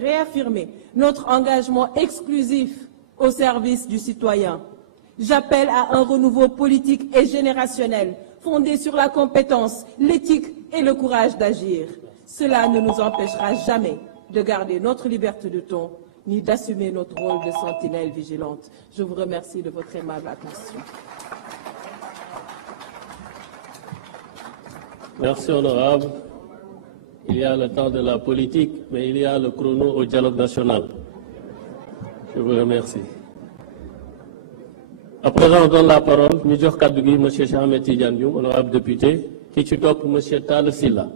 réaffirmer notre engagement exclusif au service du citoyen. J'appelle à un renouveau politique et générationnel fondé sur la compétence, l'éthique et le courage d'agir. Cela ne nous empêchera jamais de garder notre liberté de ton, ni d'assumer notre rôle de sentinelle vigilante. Je vous remercie de votre aimable attention. Merci, honorable. Il y a le temps de la politique, mais il y a le chrono au dialogue national. Je vous remercie. À présent, on donne la parole, M. Kadougi, M. Chahamed Tidiane Dioum, honorable député, qui est pour M. Tal Silla.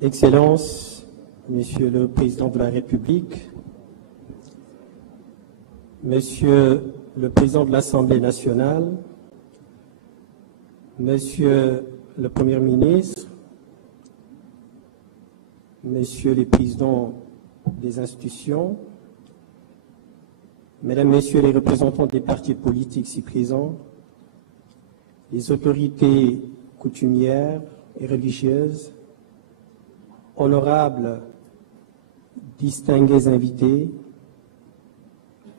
Excellences, Monsieur le Président de la République, Monsieur le Président de l'Assemblée nationale, Monsieur le Premier ministre, Messieurs les présidents des institutions, Mesdames, Messieurs les représentants des partis politiques ici présents, les autorités coutumières et religieuses, honorables, distingués invités,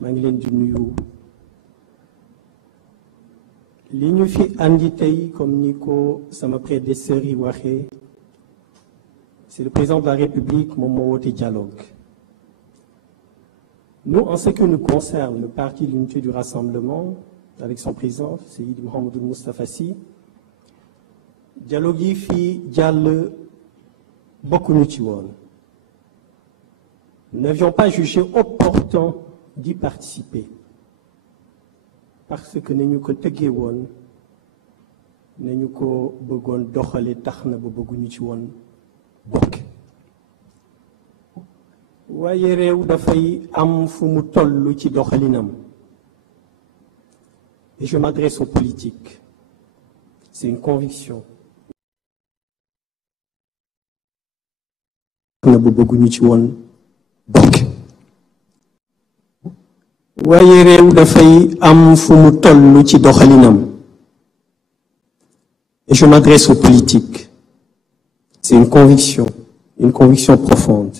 maa ngi leen di nuyu li ñu fi andi tey comme ni ko sama prédécesseur yi waxee c'est le président de la République moom moo woote dialogue. Nous, en ce qui nous concerne, le parti de l'unité du rassemblement avec son président Seydi Mouhamadou Moustapha Sy, dialogue yi fi jàll bokkuñu ci woon. Nous n'avions pas jugé opportun d'y participer parce que nañu ko tëggee woon nañu ko bëggoon doxale tax na ba bëgguñu ci woon bokk waaye réew dafay am fu mu toll ci doxalinam et je m'adresse aux politiques, c'est une conviction na ba bëgguñu ci woon bokk waaye réew dafay am fu mu toll ci doxalinam et je m'adresse aux politiques, c'est une conviction profonde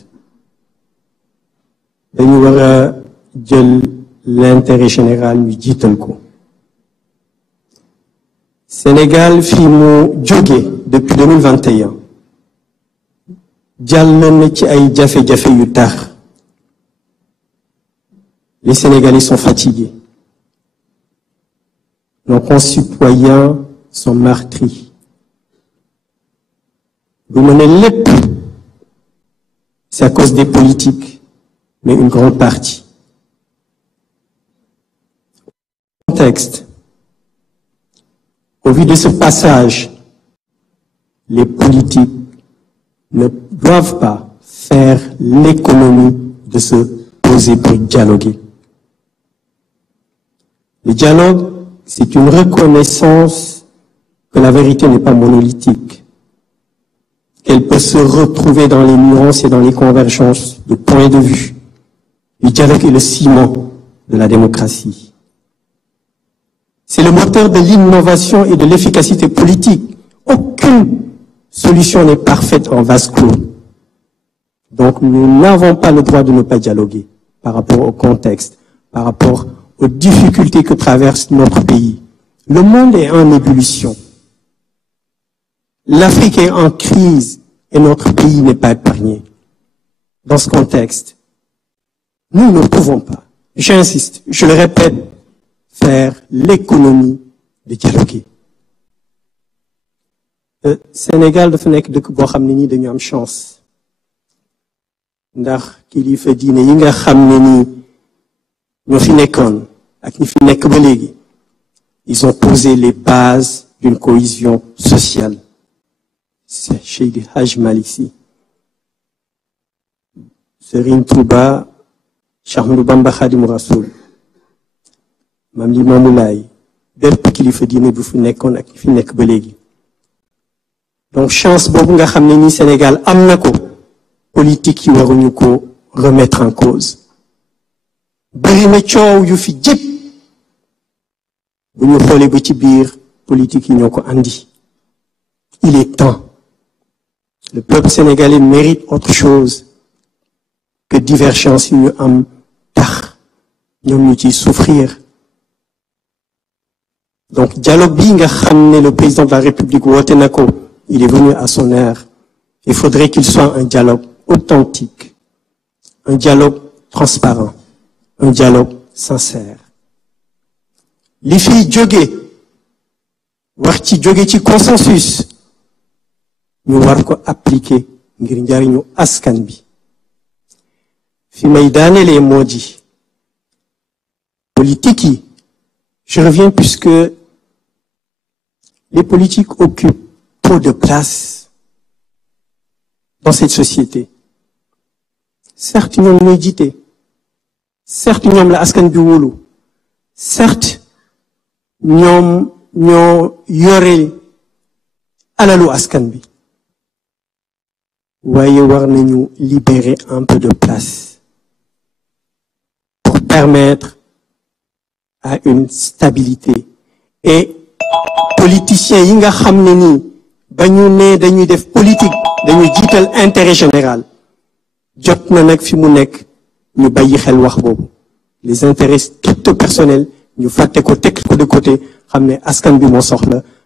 dañu war a jël l'intérêt général ñu jiital ko. Sénégal fi mu jóge depuis 2021 jàll na ci ay jafe-jafe yu tar. Les Sénégalais sont fatigués. Nos concitoyens sont meurtris. Vous menez lépp, c'est à cause des politiques, mais une grande partie. Contexte. Au vu de ce passage, les politiques ne doivent pas faire l'économie de se poser pour dialoguer. Le dialogue, c'est une reconnaissance que la vérité n'est pas monolithique, qu'elle peut se retrouver dans les nuances et dans les convergences de points de vue. Le dialogue est le ciment de la démocratie. C'est le moteur de l'innovation et de l'efficacité politique. Aucune solution n'est parfaite en vase clos. Donc nous n'avons pas le droit de ne pas dialoguer par rapport au contexte, par rapport aux difficultés que traverse notre pays. Le monde est en ébullition. L'Afrique est en crise et notre pays n'est pas épargné. Dans ce contexte, nous ne pouvons pas, j'insiste, je le répète, faire l'économie de dialoguer. Sénégal dafa nekk dëkk boo xam ne nii dañu am chance ndax kilifa diine yi nga xam ne nii ñoo fi nekkoon ak ñi fi nekk ba léegi ils ont posé les bases d'une cohésion sociale. C'est Seydi Hadj Malick Sy, Serigne Touba, Cheikh Ahmadou Bamba Khadimou Rassoul, Mame Limamou Laye, bépp kilifa diine bu fi nekkoon ak ñi fi nekk ba léegi. Donc chance boobu nga xam ne ni Sénégal am na ko politique yi waruñu ko remettre en cause. Bari na coow yu fi jëpp bu ñu xoolee ba ci biir politique yi ñoo ko andi. Il est temps. Le peuple sénégalais mérite autre chose que divergence yu ñu am tax ñoom ñu ciy souffrir. Donc dialogue bi nga xam ne le président de la République woote na ko, il est venu à son heure. Il faudrait qu'il soit un dialogue authentique, un dialogue transparent, un dialogue sincère. Li fiy jóge wax ci jóge ci consensus ñu war ko appliquer ngir njariñu askan bi. Fi may daanelee moo di politique yi, je reviens puisque les politiques occupent trop de place dans cette société. Certes, ñoom ñooy jiite. Certes, ñoom la askan bi wóolu. Certes, ñoom ñoo yore alalu askan bi. Waaye war nañu libérer un peu de place pour permettre à une stabilité. Et politiciens yi nga xam ne nii ba ñu ne dañuy def politique dañuy jiital intérêt général jot na nag fi mu nekk ñu bàyyi xel wax boobu. Les intérêts stricto personnels ñu fàtte ko teg ko de côté xam ne askan bi moo soxla